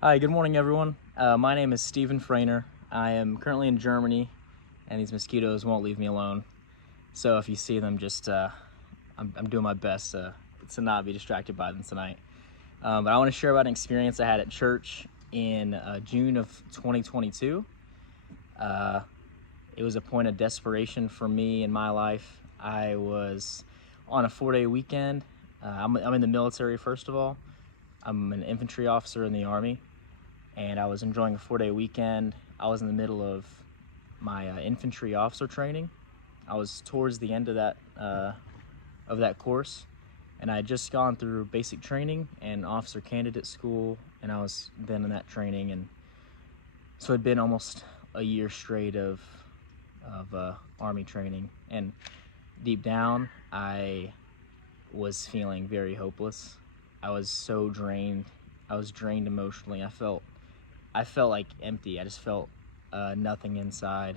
Hi, good morning, everyone. My name is Stephen Frainer. I am currently in Germany, and these mosquitoes won't leave me alone. So if you see them, I'm doing my best to not be distracted by them tonight. But I want to share about an experience I had at church in June of 2022. It was a point of desperation for me in my life. I was on a 4-day weekend. I'm in the military, first of all. I'm an infantry officer in the Army, and I was enjoying a 4-day weekend. I was in the middle of my infantry officer training. I was towards the end of that course, and I had just gone through basic training and officer candidate school, and I was then in that training, and so it'd been almost a year straight of Army training, and deep down, I was feeling very hopeless. I was so drained. I was drained emotionally. I felt like empty. I just felt nothing inside.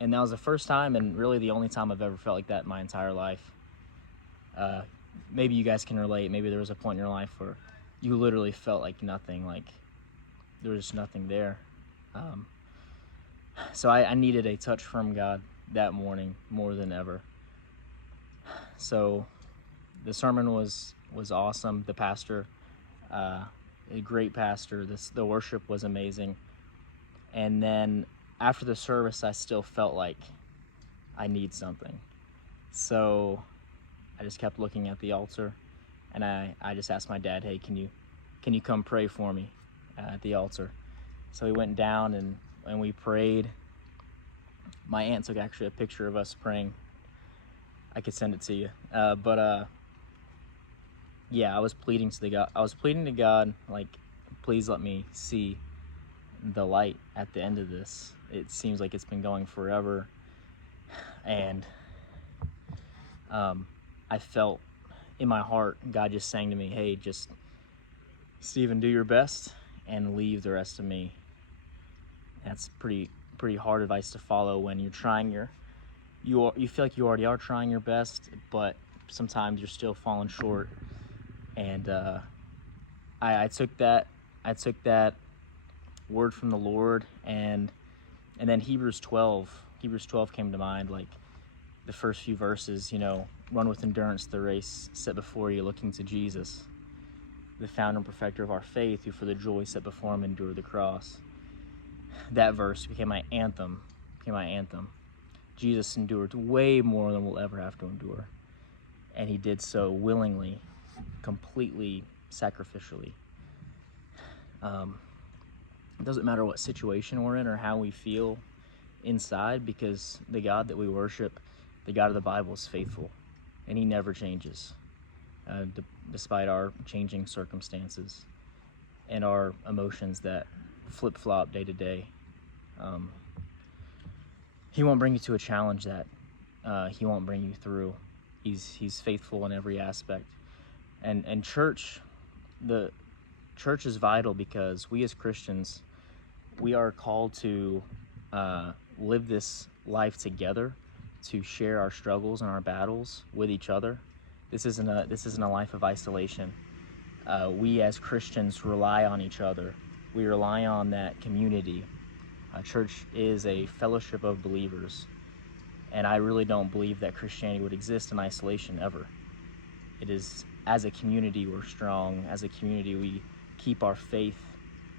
And that was the first time, and really the only time I've ever felt like that in my entire life. Maybe you guys can relate. Maybe there was a point in your life where you literally felt like nothing. Like there was just nothing there. So I needed a touch from God that morning more than ever. So the sermon was awesome. The pastor, a great pastor. The worship was amazing. And then after the service, I still felt like I need something. So I just kept looking at the altar, and I just asked my dad, "Hey, can you come pray for me at the altar?" So he went down and we prayed. My aunt took actually a picture of us praying. I could send it to you. Yeah, I was pleading to God, like, please let me see the light at the end of this. It seems like it's been going forever, and I felt in my heart God just saying to me, "Hey, just Stephen, do your best and leave the rest to me." That's pretty hard advice to follow when you're trying you feel like you already are trying your best, but sometimes you're still falling short. And I took that word from the Lord, and then Hebrews 12 came to mind, like the first few verses, run with endurance the race set before you, looking to Jesus, the founder and perfecter of our faith, who for the joy set before him endured the cross. That verse became my anthem. Jesus endured way more than we'll ever have to endure, and he did so willingly, completely sacrificially. It doesn't matter what situation we're in or how we feel inside, because the God that we worship, the God of the Bible, is faithful, and he never changes, despite our changing circumstances and our emotions that flip-flop day to day. He won't bring you to a challenge that he won't bring you through. He's faithful in every aspect. And the church is vital, because we as Christians, we are called to live this life together, to share our struggles and our battles with each other. This isn't a life of isolation. We as Christians rely on each other. We rely on that community. Church is a fellowship of believers, and I really don't believe that Christianity would exist in isolation ever. It is, as a community, we're strong. As a community, we keep our faith.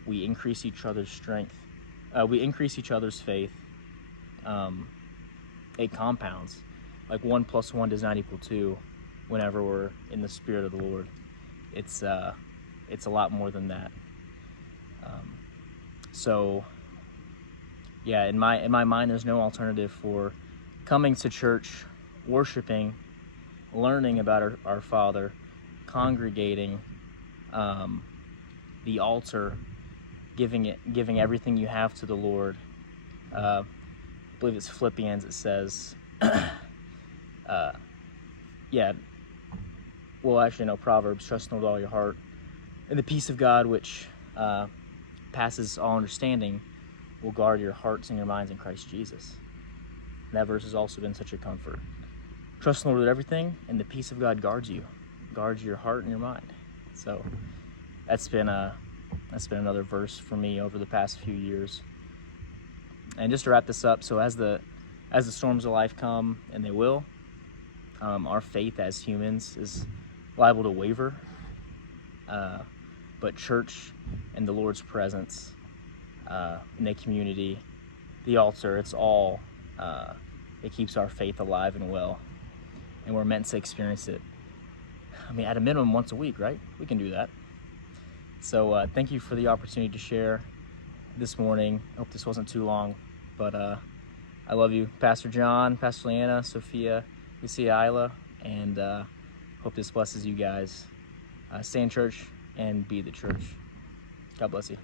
We increase each other's strength. We increase each other's faith. It compounds. Like 1 + 1 does not equal 2 whenever we're in the Spirit of the Lord. It's a lot more than that. So yeah, in my mind, there's no alternative for coming to church, worshiping, learning about our Father, congregating, the altar, giving everything you have to the Lord. I believe it's Philippians. It says, Proverbs, trust in the Lord with all your heart, and the peace of God, which passes all understanding, will guard your hearts and your minds in Christ Jesus. And that verse has also been such a comfort. Trust in the Lord with everything, and the peace of God guards your heart and your mind. So that's been That's been another verse for me over the past few years. And just to wrap this up, so as the storms of life come, and they will, our faith as humans is liable to waver. But church and the Lord's presence in the community, the altar, it's all, it keeps our faith alive and well. And we're meant to experience it, I mean, at a minimum once a week, right? We can do that. So thank you for the opportunity to share this morning. I hope this wasn't too long, but I love you, Pastor John, Pastor Leanna, Sophia, Lucia, Isla, and hope this blesses you guys. Stay in church and be the church. God bless you.